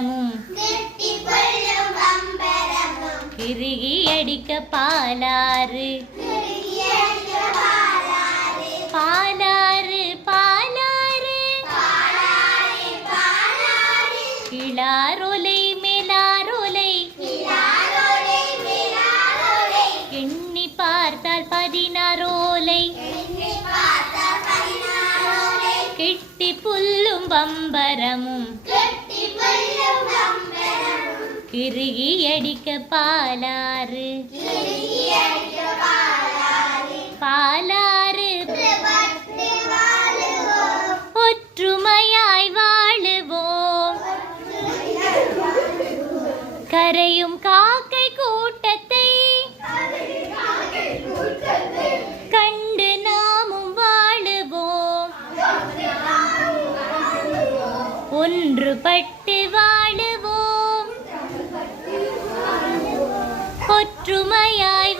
பம்பரமும் கிருகி அடிக்க பாலாறு பாலாறு பாலாறு கிளாரோலை மேலாரோலை எண்ணி பார்த்தால் 16 ஓலை கெட்டி புல்லும் பம்பரமும் கிருகி அடிக்க பாலாறு பாலாறு ஒற்றுமையாய் வாழுவோம் கரையும் காக்கை கூட்டத்தை கண்டு நாமும் வாழுவோம் ஒன்றுபட்டு வாழுவோம் ஒற்றுமையாய்